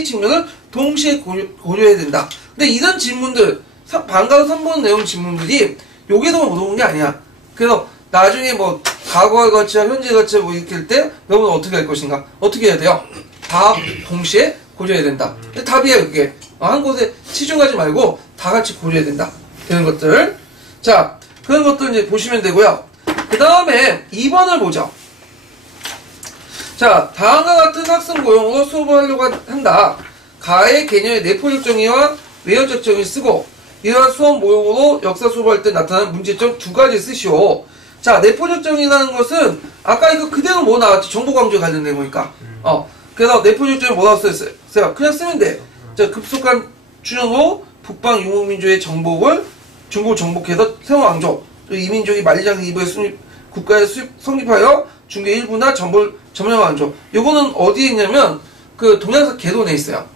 이 측면을 동시에 고려해야 된다. 근데 이런 질문들, 방과후 3번 내용 질문들이 여기서만 물어본 게 아니야. 그래서 나중에 뭐 과거의 가치와 현재의 가치를 뭐 이렇게 할 때 여러분은 어떻게 할 것인가? 어떻게 해야 돼요? 다 동시에 고려해야 된다. 답이에요, 그게. 한 곳에 치중하지 말고 다 같이 고려해야 된다. 그런 것들. 자, 그런 것들 이제 보시면 되고요. 그 다음에 2번을 보죠. 자, 다음과 같은 학습 고용으로 수업을 하려고 한다. 가의 개념의 내포적 정의와 외연적 정의를 쓰고 이러한 수업 모형으로 역사 수업을 할 때 나타나는 문제점 2가지 쓰시오. 자, 내포적 정의라는 것은 아까 이거 그대로 뭐 나왔지? 정보 강조에 관련된 거니까. 그래서 내포적 정의 뭐 나왔어요? 그냥 쓰면 돼. 자, 급속한 추정으로 북방 유목민족의 정복을 중국 정복해서 세운 왕족, 이민족이 만리장 이부에 국가에 성립하여 중계 일부나 점령 왕족. 요거는 어디에 있냐면 그 동양사 개론에 있어요.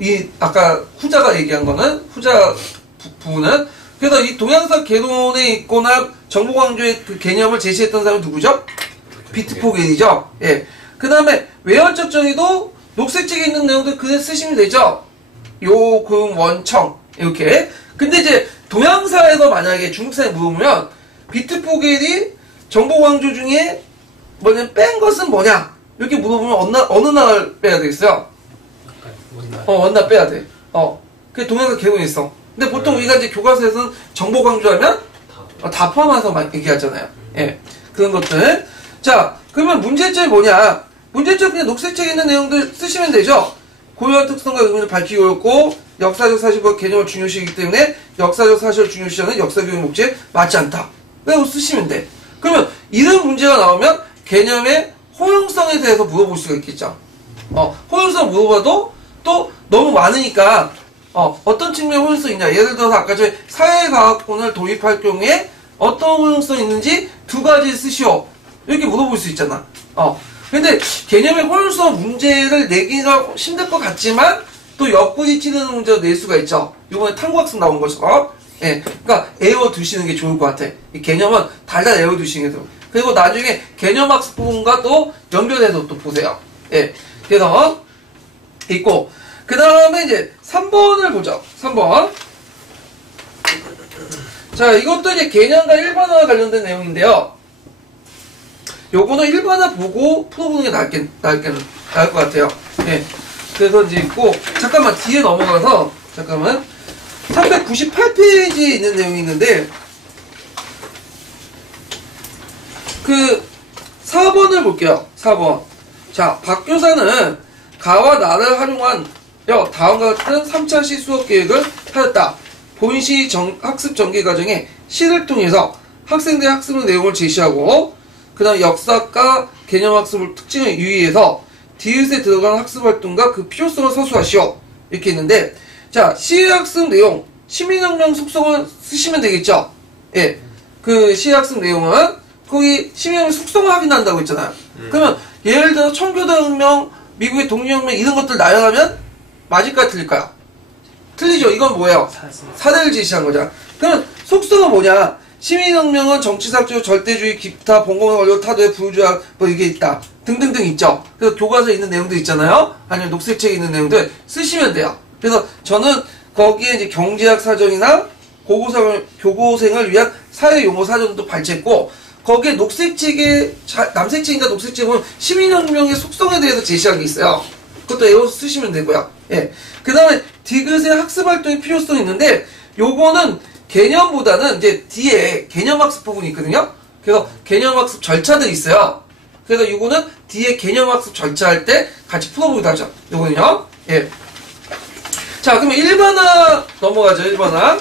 이 아까 후자가 얘기한 거는 후자 부분은 그래서 이 동양사 개론에 있거나 정복왕조의 그 개념을 제시했던 사람이 누구죠? 비트포겔이죠. 예. 그 다음에 외연적 정의도 녹색책에 있는 내용들 그대로 쓰시면 되죠. 요, 금, 원, 청 이렇게. 근데 이제 동양사에서 만약에 중국사에 물어보면 비트포겔이 정복왕조 중에 뺀 것은 뭐냐? 이렇게 물어보면 어느 나라를 빼야 되겠어요? 원나 빼야 돼. 그게 동양사 개론이 있어. 근데 보통 우리가 이제 교과서에서는 정보 강조하면 다 포함해서 얘기하잖아요. 예. 그런 것들. 자, 그러면 문제점이 뭐냐? 문제점 그냥 녹색책에 있는 내용들 쓰시면 되죠? 고유한 특성과 의미를 밝히고 있고, 역사적 사실과 개념을 중요시하기 때문에 역사적 사실을 중요시하는 역사교육 목적에 맞지 않다. 그냥 쓰시면 돼. 그러면 이런 문제가 나오면 개념의 호용성에 대해서 물어볼 수가 있겠죠. 호용성 물어봐도 또 너무 많으니까 어떤 측면에 호용성이 있냐. 예를 들어서 아까 전에 사회과학권을 도입할 경우에 어떤 호용성이 있는지 2가지 쓰시오. 이렇게 물어볼 수 있잖아. 근데 개념의 호용성 문제를 내기가 힘들 것 같지만 또 옆구리 찌르는 문제도 낼 수가 있죠. 이번에 탐구학습 나온 것처럼. 예. 그러니까 외워두시는 게 좋을 것 같아. 이 개념은 달달 외워두시는 게 좋아. 그리고 나중에 개념학습 부분과 또 연결해서 또 보세요. 예. 그래서 있고 그 다음에 이제 3번을 보죠. 3번. 자, 이것도 이제 개념과 일반화와 관련된 내용인데요. 요거는 일반화 보고 풀어보는 게 나을 것 같아요. 예. 그래서 이제 있고, 잠깐만, 뒤에 넘어가서, 잠깐만. 398페이지에 있는 내용이 있는데, 4번을 볼게요. 4번. 자, 박 교사는 가와 나를 활용한 다음과 같은 3차 시 수업 계획을 하였다. 본시 학습 전개 과정에 시를 통해서 학생들의 학습의 내용을 제시하고 그 다음 역사과 개념학습을 특징을 유의해서 디귿에 들어간 학습활동과 그 필요성을 서술하시오. 이렇게 있는데 자, 시학습 내용 시민혁명 속성을 쓰시면 되겠죠. 예, 그 시학습 내용은 거기 시민혁명 속성을 확인한다고 했잖아요. 그러면 예를 들어 청교도혁명, 미국의 독립혁명 이런 것들 나열하면 맞을까요? 틀릴까요? 틀리죠. 이건 뭐예요? 사례를 제시한 거잖아. 그러면 속성은 뭐냐? 시민혁명은 정치사학적 절대주의, 기타, 봉건의 원료, 타도의 부유주의, 뭐 이게 있다. 등등등 있죠. 그래서 교과서에 있는 내용들 있잖아요. 아니면 녹색책에 있는 내용들 쓰시면 돼요. 그래서 저는 거기에 이제 경제학 사전이나 교고생을 위한 사회용어 사전도 발췌했고, 거기에 녹색책에, 남색책인가 녹색책에 보면 시민혁명의 속성에 대해서 제시한 게 있어요. 그것도 외워서 쓰시면 되고요. 예. 그 다음에 디귿의 학습활동의 필요성이 있는데, 요거는 개념보다는 이제 뒤에 개념학습 부분이 있거든요. 그래서 개념학습 절차들이 있어요. 그래서 이거는 뒤에 개념학습 절차할 때 같이 풀어보기도 하죠. 요거는요. 예. 자, 그러면 1번화 넘어가죠. 1번화.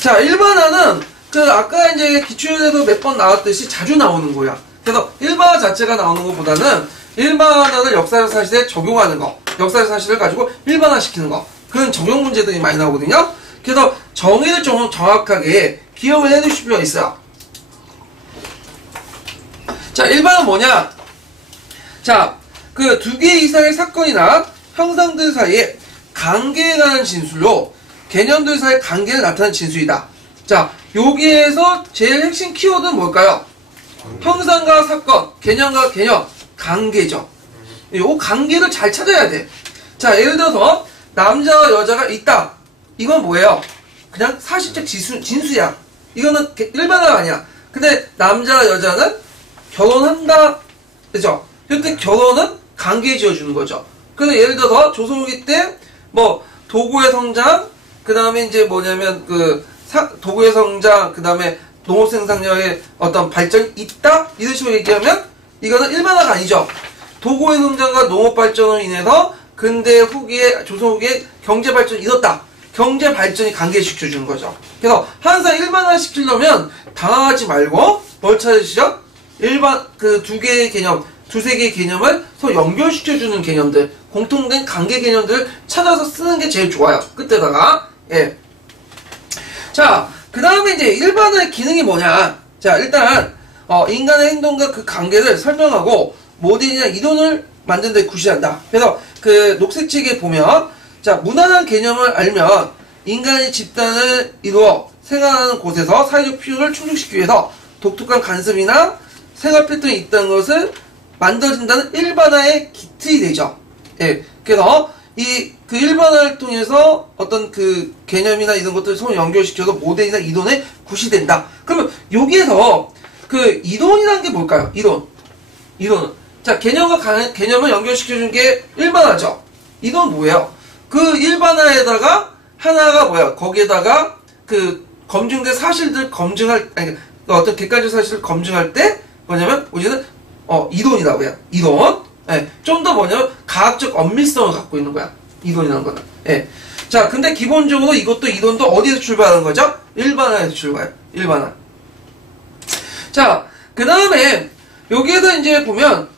자, 1번화는 아까 이제 기출에서 몇 번 나왔듯이 자주 나오는 거야. 그래서 1번화 자체가 나오는 것보다는 일반화를 역사적 사실에 적용하는 거, 역사적 사실을 가지고 일반화시키는 거, 그런 적용 문제들이 많이 나오거든요. 그래서 정의를 좀 정확하게 기억을 해두실 필요가 있어요. 자, 일반은 뭐냐? 자, 그 2개 이상의 사건이나 형상들 사이에 관계에 관한 진술로 개념들 사이의 관계를 나타내는 진술이다. 자, 여기에서 제일 핵심 키워드는 뭘까요? 형상과 사건, 개념과 개념, 관계죠. 요 관계를 잘 찾아야 돼. 자, 예를 들어서 남자와 여자가 있다. 이건 뭐예요? 그냥 사실적 진수야. 이거는 일반화가 아니야. 근데 남자와 여자는 결혼한다. 그죠? 근데 결혼은 관계 지어주는 거죠. 그래서 예를 들어서 조선후기 때 뭐 도구의 성장, 그 다음에 이제 뭐냐면 도구의 성장, 그 다음에 농업 생산력의 어떤 발전이 있다? 이런 식으로 얘기하면 이거는 일반화가 아니죠. 도구의 성장과 농업 발전으로 인해서 근대 후기에, 조선 후기에 경제 발전이 있었다. 경제 발전이 관계시켜주는 거죠. 그래서 항상 일반화 시키려면 당황하지 말고 뭘 찾으시죠? 두 개의 개념, 두세 개의 개념을 서로 연결시켜주는 개념들, 공통된 관계 개념들을 찾아서 쓰는 게 제일 좋아요. 끝에다가. 예. 자, 그 다음에 이제 일반화의 기능이 뭐냐. 자, 일단, 인간의 행동과 그 관계를 설명하고 모델이나 이론을 만드는 데 구시한다. 그래서 그 녹색책에 보면, 자, 무난한 개념을 알면 인간이 집단을 이루어 생활하는 곳에서 사회적 필요를 충족시키기 위해서 독특한 관습이나 생활 패턴이 있다는 것을 만들어진다는 일반화의 기틀이 되죠. 예. 그래서 그 일반화를 통해서 어떤 그 개념이나 이런 것들을 서로 연결시켜서 모델이나 이론에 구시된다. 그러면 여기에서 그 이론이라는 게 뭘까요? 이론은. 자, 개념을 연결시켜주는 게 일반화죠. 이론은 뭐예요? 그 일반화에다가 하나가 뭐야? 거기에다가 그 검증된 사실들 어떤 객관적 사실을 검증할 때 뭐냐면 우리는 이론이라고 해요. 이론. 예. 좀 더 뭐냐면 과학적 엄밀성을 갖고 있는 거야. 이론이라는 거는. 예. 자, 근데 기본적으로 이론도 어디에서 출발하는 거죠? 일반화에서 출발해요. 일반화. 자, 그 다음에 여기에서 이제 보면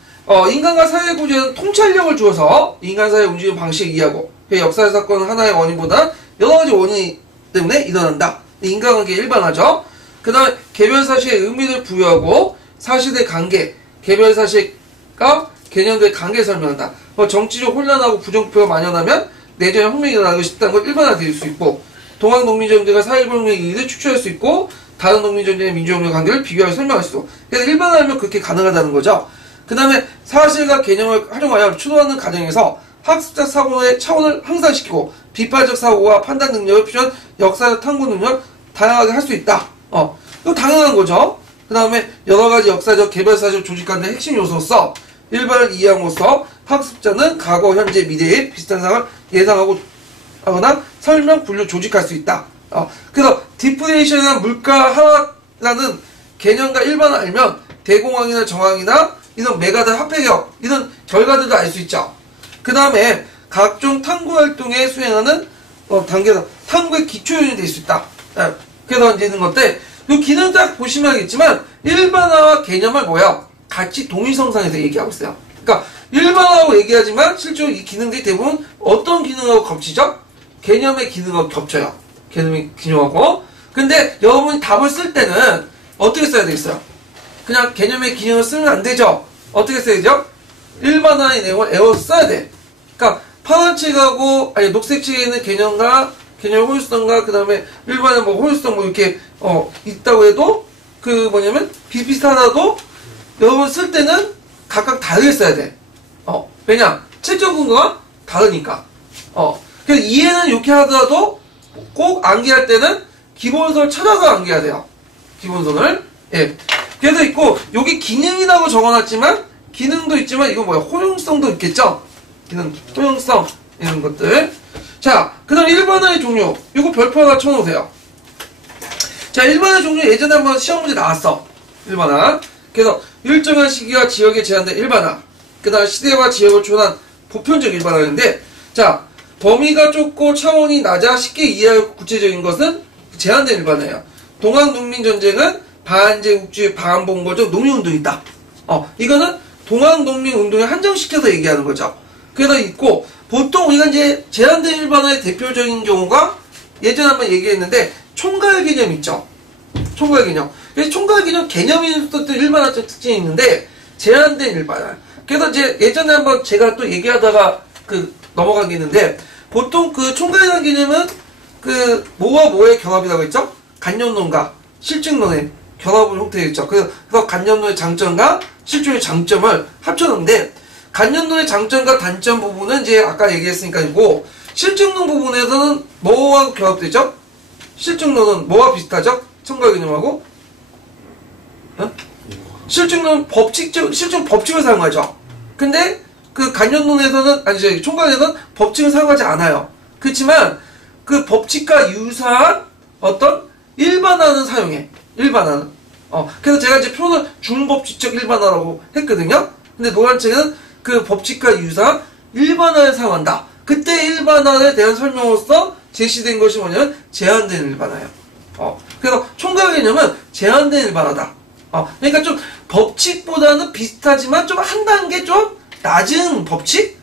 인간과 사회 구조에는 통찰력을 주어서 인간 사회 움직이는 방식을 이해하고 그 역사의 사건은 하나의 원인보다 여러 가지 원인 때문에 일어난다. 인간관계 일반화죠. 그 다음에 개별 사실의 의미를 부여하고 사실의 관계, 개별 사실과 개념들의 관계를 설명한다. 정치적 혼란하고 부정표가 만연하면 내전의 혁명이 일어나고 싶다는 걸 일반화될 수 있고 동학 농민전쟁과 사회혁명의 의의를 추출할 수 있고 다른 농민전쟁의 민주혁명 관계를 비교하여 설명할 수 있고 그래서 일반화하면 그렇게 가능하다는 거죠. 그 다음에 사실과 개념을 활용하여 추론하는 과정에서 학습적 사고의 차원을 향상시키고 비판적 사고와 판단 능력을 필요한 역사적 탐구 능력을 다양하게 할 수 있다. 이거 당연한 거죠. 그 다음에 여러가지 역사적 개별 사실 조직하는 데 핵심 요소로서 일반을 이해함으로써 학습자는 과거, 현재, 미래의 비슷한 상황을 예상하고 하거나 설명, 분류, 조직할 수 있다. 그래서 디프레이션이나 물가 하락이라는 개념과 일반을 알면 대공황이나 정황이나 이런 메가다 합폐력 이런 결과들도 알 수 있죠. 그 다음에 각종 탐구 활동에 수행하는 단계에서 탐구의 기초 요인이 될 수 있다. 그래서 이제 있는 건데 이 기능 딱 보시면 알겠지만 일반화와 개념을 같이 동일성상에서 얘기하고 있어요. 그러니까 일반화하고 얘기하지만 실제로 이 기능들이 대부분 어떤 기능하고 겹치죠? 개념의 기능하고 겹쳐요. 개념의 기능하고. 근데 여러분이 답을 쓸 때는 어떻게 써야 되겠어요? 그냥 개념의 기능을 쓰면 안 되죠? 어떻게 써야 되죠? 일반화의 내용을 애워서 써야 돼. 그러니까 파란 책하고 녹색 책에 있는 개념과 개념 호일성과 그 다음에 일반의 호일성 이렇게 있다고 해도 비슷비슷하다도 여러분 쓸 때는 각각 다르게 써야 돼. 왜냐? 책적 근거가 다르니까. 그래서 이해는 이렇게 하더라도 꼭 암기할 때는 기본선을 찾아서 암기해야 돼요. 기본선을. 예. 그래서 있고, 여기 기능이라고 적어놨지만, 기능도 있지만, 이거 호용성도 있겠죠? 호용성, 이런 것들. 자, 그 다음 일반화의 종류. 이거 별표 하나 쳐놓으세요. 자, 일반화 종류 예전에 한번 시험 문제 나왔어. 일반화. 그래서 일정한 시기와 지역에 제한된 일반화. 그 다음 시대와 지역을 초월한 보편적 일반화인데, 자, 범위가 좁고 차원이 낮아 쉽게 이해하고 구체적인 것은 제한된 일반화예요. 동학농민전쟁은 반제국주의, 반봉거적 농민운동이 있다. 이거는 동학농민운동에 한정시켜서 얘기하는 거죠. 그래서 있고, 보통 우리가 이제 제한된 일반화의 대표적인 경우가 예전에 한번 얘기했는데, 총괄 개념 있죠? 총괄 개념. 그래서 총괄 개념이 또 일반화적 특징이 있는데, 제한된 일반화. 그래서 이제 예전에 한번 제가 또 얘기하다가 넘어간 게 있는데, 보통 총괄이라는 개념은 뭐와 뭐의 결합이라고 했죠? 간접론과 실증론의 결합을 형태겠죠. 그래서 간접론의 장점과 실증의 장점을 합쳐놓는데, 간접론의 장점과 단점 부분은 이제 아까 얘기했으니까 이고, 실증론 부분에서는 뭐와 결합되죠? 실증론은 뭐와 비슷하죠? 첨가 개념하고? 실증론 실증 법칙을 사용하죠. 근데 그 간접론에서는 아니죠, 총괄에서는 법칙을 사용하지 않아요. 그렇지만 그 법칙과 유사한 어떤 일반화는 사용해. 일반화는. 그래서 제가 이제 표현을 중법칙적 일반화라고 했거든요. 근데 노란책은 그 법칙과 유사한 일반화를 사용한다. 그때 일반화에 대한 설명으로서 제시된 것이 뭐냐면 제한된 일반화예요. 그래서 총괄 개념은 제한된 일반화다. 그러니까 좀 법칙보다는 비슷하지만 좀 한 단계 좀 낮은 법칙?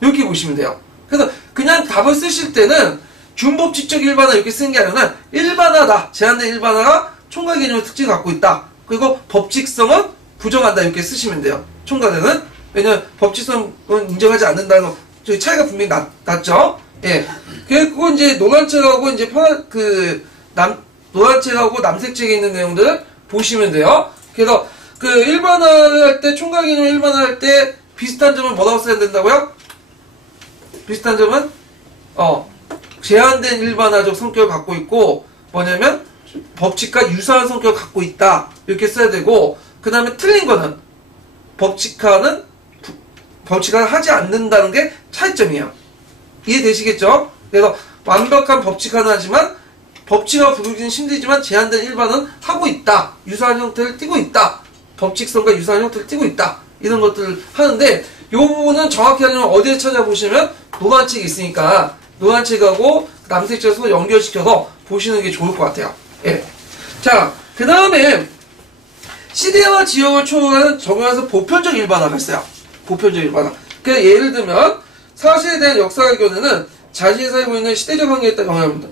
이렇게 보시면 돼요. 그래서 그냥 답을 쓰실 때는 준법칙적 일반화 이렇게 쓰는 게 아니라 일반화다. 제한된 일반화가 총괄 개념의 특징을 갖고 있다. 그리고 법칙성은 부정한다. 이렇게 쓰시면 돼요. 총괄에는. 왜냐면 법칙성은 인정하지 않는다는 거, 저희 차이가 분명히 났죠? 예. 그리고 이제 노란책하고 이제 노란책하고 남색책에 있는 내용들을 보시면 돼요. 그래서 그 일반화를 할 때, 총괄 개념 일반화를 할 때 비슷한 점은 뭐라고 써야 된다고요? 비슷한 점은 제한된 일반화적 성격을 갖고 있고, 뭐냐면 법칙과 유사한 성격을 갖고 있다. 이렇게 써야 되고, 그 다음에 틀린 거는 법칙화는 하지 않는다는 게 차이점이에요. 이해되시겠죠? 그래서 완벽한 법칙화는 하지만 법칙화 부르기는 힘들지만 제한된 일반은 하고 있다. 유사한 형태를 띠고 있다. 법칙성과 유사한 형태를 띠고 있다. 이런 것들을 하는데, 이 부분은 정확히 하려면 어디에 찾아보시면 노란책이 있으니까 노란책하고 남색책에서 연결시켜서 보시는 게 좋을 것 같아요. 예. 자, 그 다음에 시대와 지역을 초월하는 적용해서 보편적 일반화가 있어요. 보편적 일반화. 그러니까 예를 들면 사실에 대한 역사의 견해는 자신이 살고 있는 시대적 환경에 따라 영향합니다.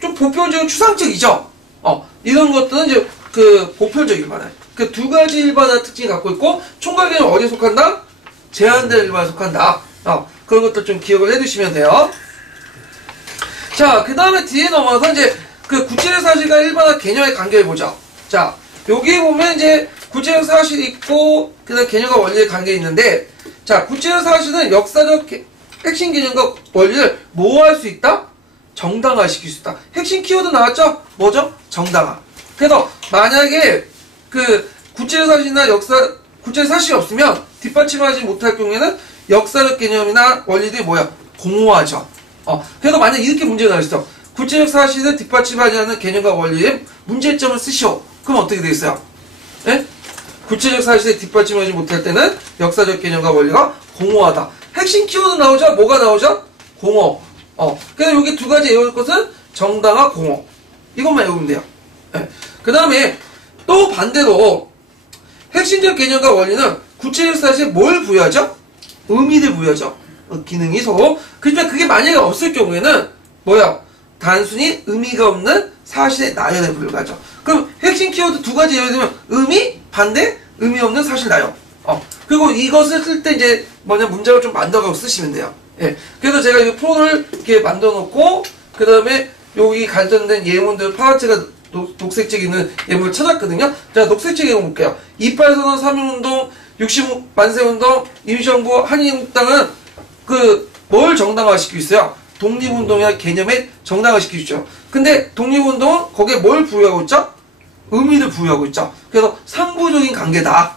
좀 보편적인 추상적이죠. 이런 것들은 이제 그 보편적 일반화. 그 두 가지 일반화 특징이 갖고 있고, 총괄 개념 어디에 속한다? 제한된 일반화에 속한다. 그런 것들 좀 기억을 해두시면 돼요. 자, 그 다음에 뒤에 넘어가서 이제 그 구체적 사실과 일반화 개념의 관계를 보죠. 자, 여기 보면 이제 구체적 사실이 있고, 그 다음 개념과 원리의 관계가 있는데, 자, 구체적 사실은 역사적 핵심 개념과 원리를 뭐할 수 있다? 정당화시킬 수 있다. 핵심 키워드 나왔죠? 뭐죠? 정당화. 그래서 만약에 그 구체적 사실이나 구체적 사실이 없으면 뒷받침하지 못할 경우에는 역사적 개념이나 원리들이 뭐야? 공허하죠. 그래서 만약 이렇게 문제가 나왔어. 구체적 사실을 뒷받침하지 않는 개념과 원리에 문제점을 쓰시오. 그럼 어떻게 되겠어요? 예? 구체적 사실에 뒷받침하지 못할 때는 역사적 개념과 원리가 공허하다. 핵심 키워드 나오죠? 뭐가 나오죠? 공허. 그래서 여기 두 가지 외울 것은 정당화, 공허. 이것만 외우면 돼요. 예. 그 다음에 또 반대로 핵심적 개념과 원리는 구체적 사실에 뭘 부여하죠? 의미를 부여하죠. 기능이 서로. 그렇지만 그게 만약에 없을 경우에는 뭐야? 단순히 의미가 없는 사실의 나열에 불과하죠. 그럼 핵심 키워드 두 가지 예를 들면 의미, 반대, 의미 없는 사실 나열. 그리고 이것을 쓸 때 이제 문장을 좀 만들어가고 쓰시면 돼요. 예. 그래서 제가 이 프로를 이렇게 만들어 놓고, 그 다음에 여기 관련된 예문들 파란색과 녹색책에 있는 예문을 찾았거든요. 자, 녹색책 예문 볼게요. 28선언, 3.1운동, 60만세운동, 임시정부, 한인국당은 뭘 정당화시키고 있어요? 독립운동이나 개념에 정당화시키고 있죠. 근데 독립운동은 거기에 뭘 부여하고 있죠? 의미를 부여하고 있죠. 그래서 상부적인 관계다.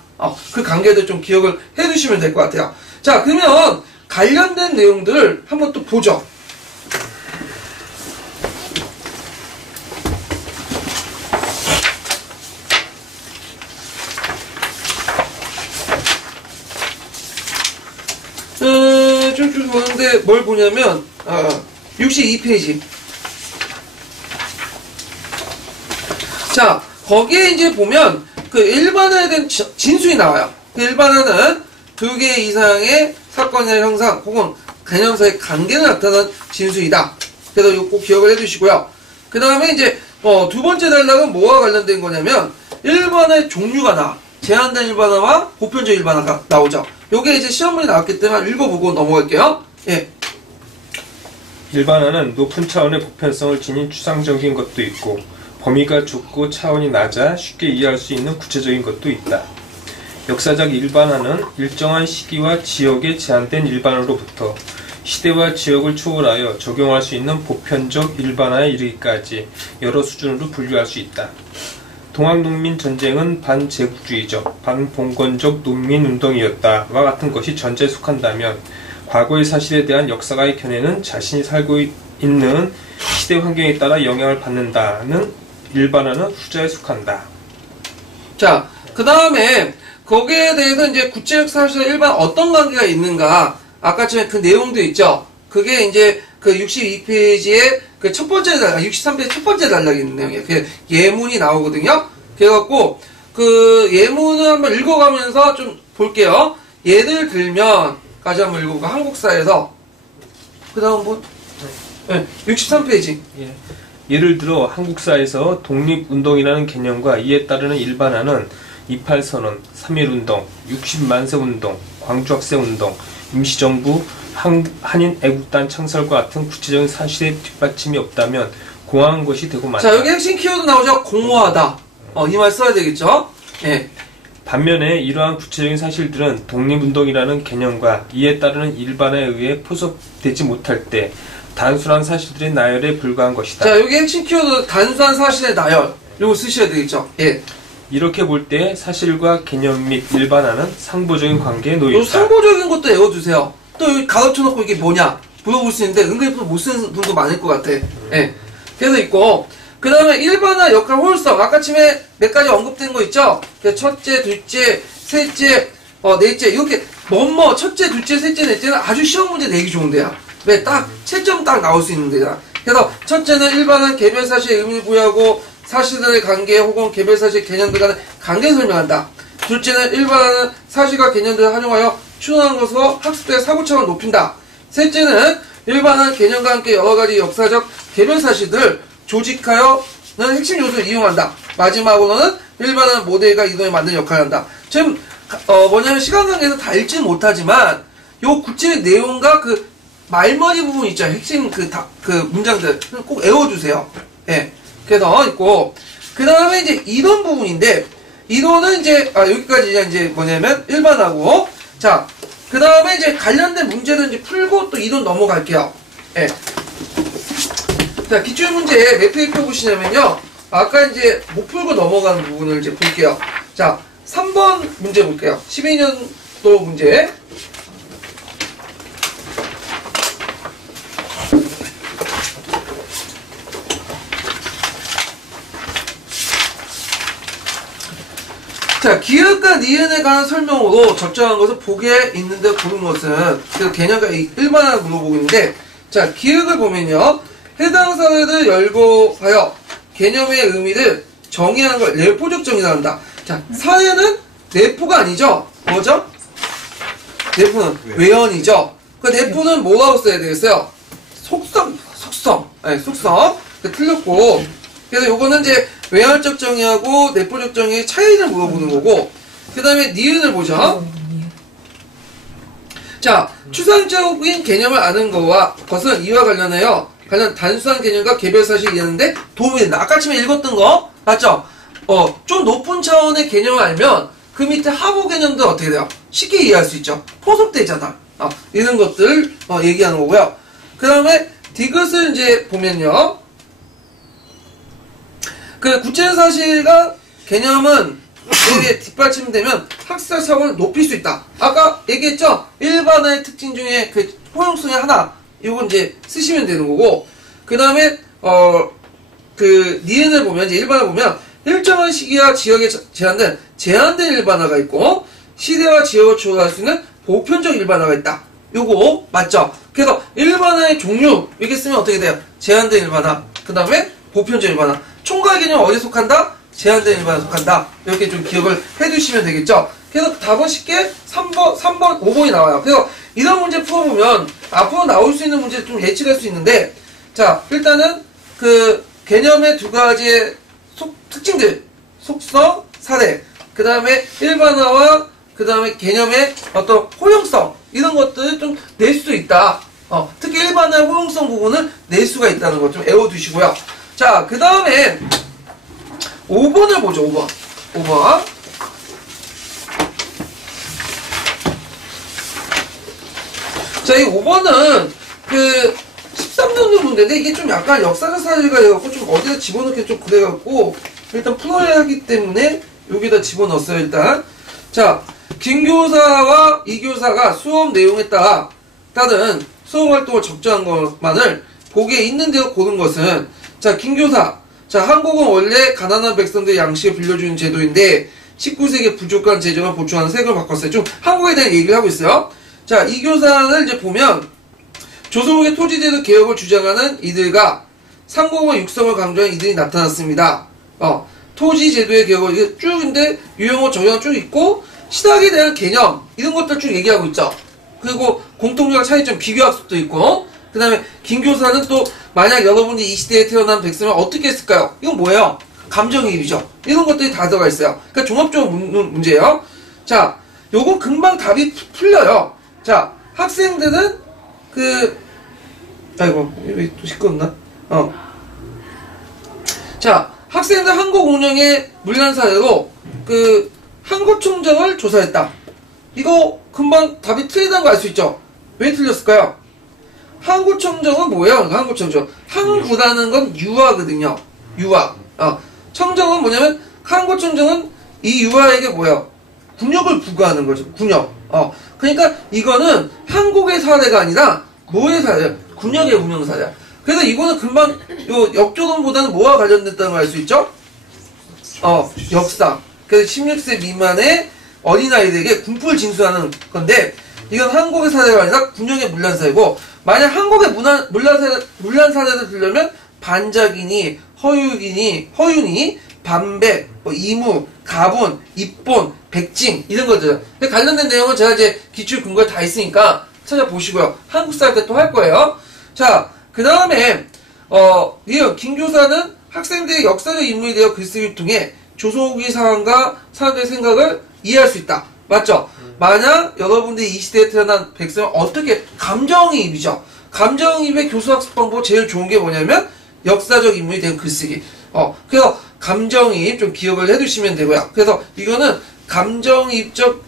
그 관계도 좀 기억을 해두시면 될 것 같아요. 자, 그러면 관련된 내용들을 한번 또 보죠. 쭉쭉 보는데 뭘 보냐면 62페이지. 자, 거기에 이제 보면 그 일반화에 대한 진술이 나와요. 그 일반화는 두 개 이상의 사건이나 형상 혹은 개념사의 관계가 나타난 진술이다. 그래서 이거 꼭 기억을 해두시고요. 그 다음에 이제 두 번째 단락은 뭐와 관련된 거냐면 일반화의 종류가 나와. 제한된 일반화와 보편적 일반화가 나오죠. 요게 이제 시험문에 나왔기 때문에 읽어보고 넘어갈게요. 예. 일반화는 높은 차원의 보편성을 지닌 추상적인 것도 있고 범위가 좁고 차원이 낮아 쉽게 이해할 수 있는 구체적인 것도 있다. 역사적 일반화는 일정한 시기와 지역에 제한된 일반화로부터 시대와 지역을 초월하여 적용할 수 있는 보편적 일반화에 이르기까지 여러 수준으로 분류할 수 있다. 동학농민전쟁은 반제국주의적, 반봉건적 농민운동이었다와 같은 것이 전제에 속한다면 과거의 사실에 대한 역사가의 견해는 자신이 살고 있는 시대 환경에 따라 영향을 받는다는 일반화는 후자에 속한다. 자, 그 다음에 거기에 대해서 이제 구체적 사실과 일반 어떤 관계가 있는가 아까처럼 그 내용도 있죠. 그게 이제 그 62페이지에 그 첫 번째 63페이지 첫 번째 단락에 있는 내용이에요. 그 예문이 나오거든요. 그래갖고 그 예문을 한번 읽어가면서 좀 볼게요. 예를 들면까지 한번 읽어볼까. 한국사에서 그 다음 뭐 63페이지. 예를 들어 한국사에서 독립운동이라는 개념과 이에 따르는 일반화는 28선언, 3.1운동, 60만세운동, 광주학생운동, 임시정부, 한인 애국단 창설과 같은 구체적인 사실의 뒷받침이 없다면 공허한 것이 되고 말다. 자, 여기 핵심 키워드 나오죠. 공허하다. 이 말 써야 되겠죠. 예. 반면에 이러한 구체적인 사실들은 독립운동이라는 개념과 이에 따르는 일반화에 의해 포섭되지 못할 때 단순한 사실들의 나열에 불과한 것이다. 자, 여기 핵심 키워드 단순한 사실의 나열. 요거 쓰셔야 되겠죠. 예. 이렇게 볼 때 사실과 개념 및 일반화는 상보적인 관계에 놓여 있다. 상보적인 것도 외워두세요. 또 여기 가로쳐놓고 이게 뭐냐 물어볼 수 있는데 은근히 못 쓰는 분도 많을 것 같아. 예. 그래서 있고 그 다음에 일반화 역할 호일성 아까 침에 몇 가지 언급된 거 있죠. 첫째, 둘째, 셋째, 넷째 이렇게 뭐뭐 첫째, 둘째, 셋째, 넷째는 아주 시험 문제 내기 좋은 데야. 왜 딱 채점 딱 나올 수 있는 데야. 그래서 첫째는 일반은 개별 사실에 의미를 부여하고 사실들의 관계 혹은 개별 사실 개념들 간의 관계를 설명한다. 둘째는 일반화는 사실과 개념들을 활용하여 추론한 것으로 학습자의 사고 차원을 높인다. 셋째는 일반화는 개념과 함께 여러 가지 역사적 개별 사실들을 조직하여는 핵심 요소를 이용한다. 마지막으로는 일반화는 모델과 이동에 맞는 역할을 한다. 지금 뭐냐면 시간 관계에서 다 읽지는 못하지만 요 구체의 내용과 그 말머리 부분 있죠. 핵심 그 문장들 꼭 외워주세요. 예. 그래서 있고 그 다음에 이제 이론 부분인데 이론은 이제 여기까지 이제 뭐냐면 일반하고 자 그 다음에 이제 관련된 문제를 이제 풀고 또 이론 넘어갈게요. 예. 자 기출문제 몇 페이지 펴보시냐면요 아까 이제 못 풀고 넘어가는 부분을 이제 볼게요. 자 3번 문제 볼게요. 12년도 문제. 자, 기역과 니은에 관한 설명으로 적정한 것을 보기에 있는데 보는 것은 그 개념과 일반화를 물어보고 있는데 자, 기역을 보면요. 해당 사례를 열거하여 개념의 의미를 정의하는 걸 내포적 정의라 한다. 자, 사례는 내포가 아니죠? 뭐죠? 내포는 외연이죠. 그 내포는 뭐라고 써야 되겠어요? 속성. 네, 속성. 틀렸고. 그래서 요거는 이제 외연적 정의하고 내포적 정의의 차이를 물어보는 거고, 그 다음에 니은을 보죠. 자, 추상적인 개념을 아는 것은 이와 관련하여 단순한 개념과 개별 사실을 이해하는데 도움이 된다. 아까 처음에 읽었던 거 맞죠? 좀 높은 차원의 개념을 알면 그 밑에 하부 개념도 어떻게 돼요? 쉽게 이해할 수 있죠. 포섭되잖아. 이런 것들 얘기하는 거고요. 그 다음에 디귿을 이제 보면요. 그 구체적 사실과 개념은 여기에 뒷받침되면 학습자 사고를 높일 수 있다. 아까 얘기했죠? 일반화의 특징 중에 그 포용성의 하나, 이건 이제 쓰시면 되는 거고, 그 다음에, 그, 니은을 보면, 이제 일반화 보면, 일정한 시기와 지역에 제한된 일반화가 있고, 시대와 지역을 초월할 수 있는 보편적 일반화가 있다. 요거, 맞죠? 그래서 일반화의 종류, 이렇게 쓰면 어떻게 돼요? 제한된 일반화, 그 다음에 보편적 일반화. 총괄 개념 어디에 속한다? 제한된 일반화에 속한다. 이렇게 좀 기억을 해두시면 되겠죠? 그래서 답은 쉽게 3번, 5번이 나와요. 그래서 이런 문제 풀어보면 앞으로 나올 수 있는 문제 좀 예측할 수 있는데, 자, 일단은 그 개념의 두 가지의 특징들, 속성, 사례, 그 다음에 일반화와 그 다음에 개념의 어떤 호용성, 이런 것들을 좀 낼 수 있다. 특히 일반화의 호용성 부분을 낼 수가 있다는 것 좀 외워두시고요. 자, 그 다음에 5번을 보죠, 5번. 5번. 자, 이 5번은 그 13년도 문제인데 이게 좀 약간 역사적 사실가 돼갖고 좀 어디다 집어넣기 좀 그래갖고 일단 풀어야 하기 때문에 여기다 집어넣었어요, 일단. 자, 김 교사와 이 교사가 수업 내용에 따른 수업 활동을 적정한 것만을 보기에 있는 대로 고른 것은, 자, 김 교사. 자, 한국은 원래 가난한 백성들 양식을 빌려주는 제도인데 19세기에 부족한 재정을 보충하는 세금을 바꿨어요. 좀 한국에 대한 얘기를 하고 있어요. 자, 이 교사를 이제 보면 조선국의 토지제도 개혁을 주장하는 이들과 상공과 육성을 강조하는 이들이 나타났습니다. 토지제도의 개혁을 이게 쭉인데 유형어 정의가 쭉 있고 시작에 대한 개념 이런 것들 쭉 얘기하고 있죠. 그리고 공통적 차이점 비교학습도 있고 그 다음에 김 교사는 또 만약 여러분이 이 시대에 태어난 백성을 어떻게 했을까요? 이건 뭐예요? 감정이입이죠. 이런 것들이 다 들어가 있어요. 그러니까 종합적으로 묻는 문제예요. 자, 요거 금방 답이 풀려요. 자, 학생들은 아이고, 왜 또 시끄럽나? 자, 학생들 한국 운영의 물난 사례로 한국총정을 조사했다. 이거 금방 답이 틀리다는 거 알 수 있죠? 왜 틀렸을까요? 한국총정은 뭐예요? 한국총정. 항구라는 건 유아거든요. 유아. 청정은 뭐냐면, 한국총정은 이 유아에게 뭐예요? 군역을 부과하는 거죠. 군역. 그러니까 이거는 한국의 사례가 아니라 뭐의 사례야? 군역의 운영 사례야. 그래서 이거는 금방 요 역조론보다는 뭐와 관련됐다는 걸 알 수 있죠? 역사. 그래서 16세 미만의 어린아이들에게 군법을 징수하는 건데 이건 한국의 사례가 아니라 군역의 문란 사례고 만약 한국의 문란 사례를 들려면 반작이니 허윤이 반백, 이무, 가분, 입본, 백징 이런 것들. 근데 관련된 내용은 제가 이제 기출 근거에 다 있으니까 찾아보시고요. 한국 사례 때 또 할 거예요. 자, 그 다음에 김 교사는 학생들의 역사적 인물이 되어 글쓰기를 통해 조선후기 상황과 사람들의 생각을 이해할 수 있다. 맞죠? 만약 여러분들이 이 시대에 태어난 백성을 어떻게 감정이입이죠. 감정이입의 교수학습 방법 제일 좋은 게 뭐냐면 역사적 인물이 된 글쓰기. 그래서 감정이입 좀 기억을 해두시면 되고요. 그래서 이거는 감정이입적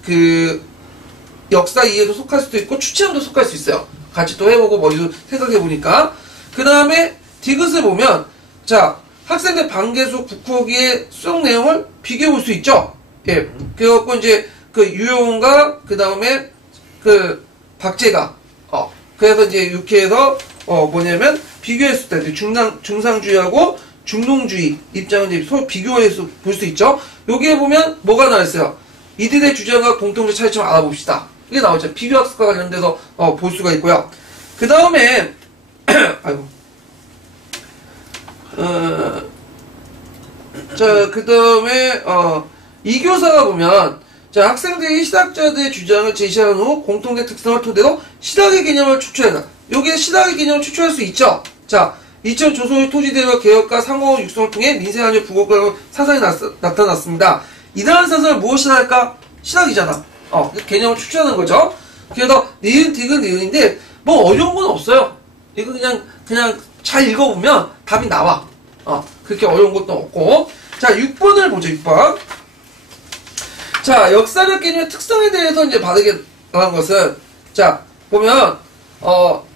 역사 이해도 속할 수도 있고 추천도 속할 수 있어요. 같이 또 해보고 머리도 생각해보니까. 그 다음에 디귿을 보면 자, 학생들 반개수 국호기의 수업 내용을 비교해볼 수 있죠. 예. 그래갖고 이제 유용과 그 다음에 박제가 그래서 이제 6회에서 뭐냐면 비교했을 때 중상주의하고 중농주의 입장을 이제 서로 비교해서 볼 수 있죠. 여기에 보면 뭐가 나와있어요? 이들의 주장과 공통적 차이점을 알아봅시다. 이게 나오죠. 비교학습과 관련돼서 볼 수가 있고요. 그 다음에 아이고 자, 그 다음에 이 교사가 보면 자, 학생들이 시각자들의 주장을 제시한 후 공통된 특성을 토대로 시각의 개념을 추출한다. 여기에 시각의 개념을 추출할 수 있죠. 자, 2000 조선의 토지대화 개혁과 상호 육성을 통해 민생안전 부국가로 사상이 나타났습니다. 이러한 사상을 무엇이라 할까? 시각이잖아. 개념을 추출하는 거죠. 그래서 니은, 디귿, 니은인데 뭐 어려운 건 없어요. 이거 그냥 잘 읽어보면 답이 나와. 그렇게 어려운 것도 없고. 자, 6번을 보죠, 6번. 자, 역사적 개념의 특성에 대해서 이제 바르게 말한 것은, 자, 보면,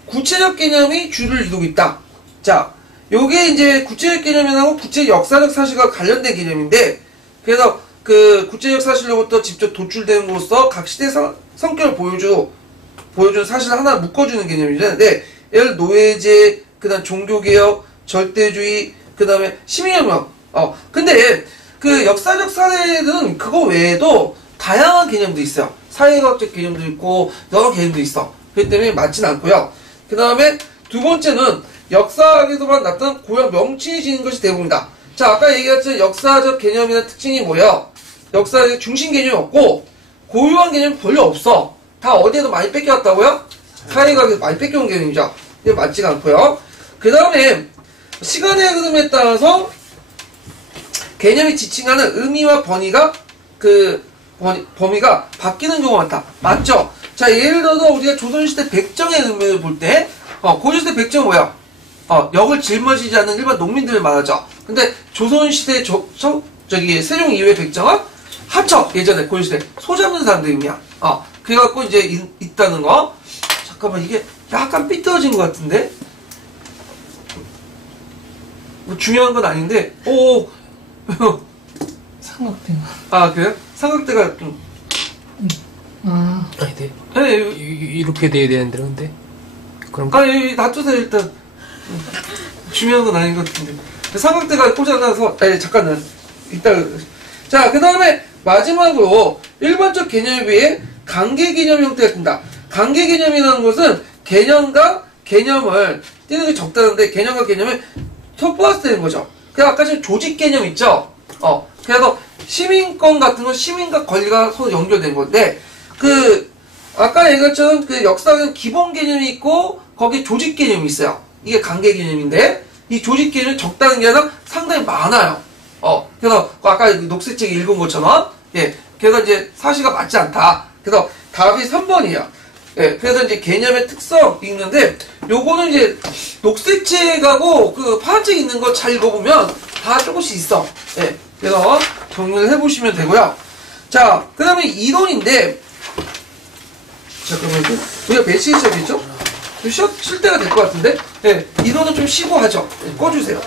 구체적 개념이 주를 이루고 있다. 자, 요게 이제 구체적 개념이라고 구체 역사적 사실과 관련된 개념인데, 그래서 구체적 사실로부터 직접 도출됨으로써 각 시대 성격을 보여주는 사실을 하나 묶어주는 개념이잖아요. 예를 노예제, 그 다음 종교개혁, 절대주의, 그 다음에 시민혁명. 근데 역사적 사례들은 그거 외에도 다양한 개념도 있어요. 사회과학적 개념도 있고 여러 개념도 있어. 그렇기 때문에 맞진 않고요. 그 다음에 두 번째는 역사학에서만 나타난 고유한 명칭이 지닌 것이 대부분이다. 자, 아까 얘기했던 역사적 개념이나 특징이 뭐예요? 역사의 중심 개념이 없고 고유한 개념이 별로 없어. 다 어디에도 많이 뺏겨왔다고요? 사회과학에서 많이 뺏겨온 개념이죠. 이게 맞지가 않고요. 그 다음에 시간의 흐름에 따라서 개념이 지칭하는 의미와 범위가 바뀌는 경우가 많다. 맞죠? 자, 예를 들어서 우리가 조선시대 백정의 의미를 볼 때, 고려시대 백정은 뭐야? 역을 짊어지지 않는 일반 농민들을 말하죠. 근데 조선시대 저기 세종 이후에 백정은 하척, 예전에 고려시대 소 잡는 사람들 의미야. 그래갖고 이제 있다는 거. 잠깐만, 이게 약간 삐뚤어진 것 같은데? 뭐 중요한 건 아닌데, 오! 삼각대가. 그래요? 삼각대가 좀. 아니, 네, 이렇게 돼야 되는데, 근데. 그럼. 아니, 놔두세요, 일단. 중요한 건 아닌 것 같은데. 삼각대가 꽂아놔서, 잠깐만. 이따. 자, 그 다음에 마지막으로 일반적 개념에 비해 관계 개념 형태가 뜬다. 관계 개념이라는 것은 개념과 개념을 띄는 게 적다는데 개념과 개념을 섞어왔을 거죠. 그래서 아까 지금 조직 개념 있죠? 그래서 시민권 같은 건 시민과 권리가 서로 연결된 건데, 아까 얘기했던 그 역사는 기본 개념이 있고, 거기에 조직 개념이 있어요. 이게 관계 개념인데, 이 조직 개념이 적다는 게 아니라 상당히 많아요. 그래서 아까 녹색책 읽은 것처럼, 그래서 이제 사실과 맞지 않다. 그래서 답이 3번이에요. 그래서 이제 개념의 특성 읽는데, 요거는 이제 녹색책하고 그 파란책 있는 거 잘 읽어보면 다 조금씩 있어. 그래서 정리를 해보시면 되고요. 자, 그 다음에 이론인데, 잠깐만, 우리가 몇 시에 시작했죠? 쉴 때가 될 것 같은데? 이론은 좀 쉬고 하죠. 꺼주세요.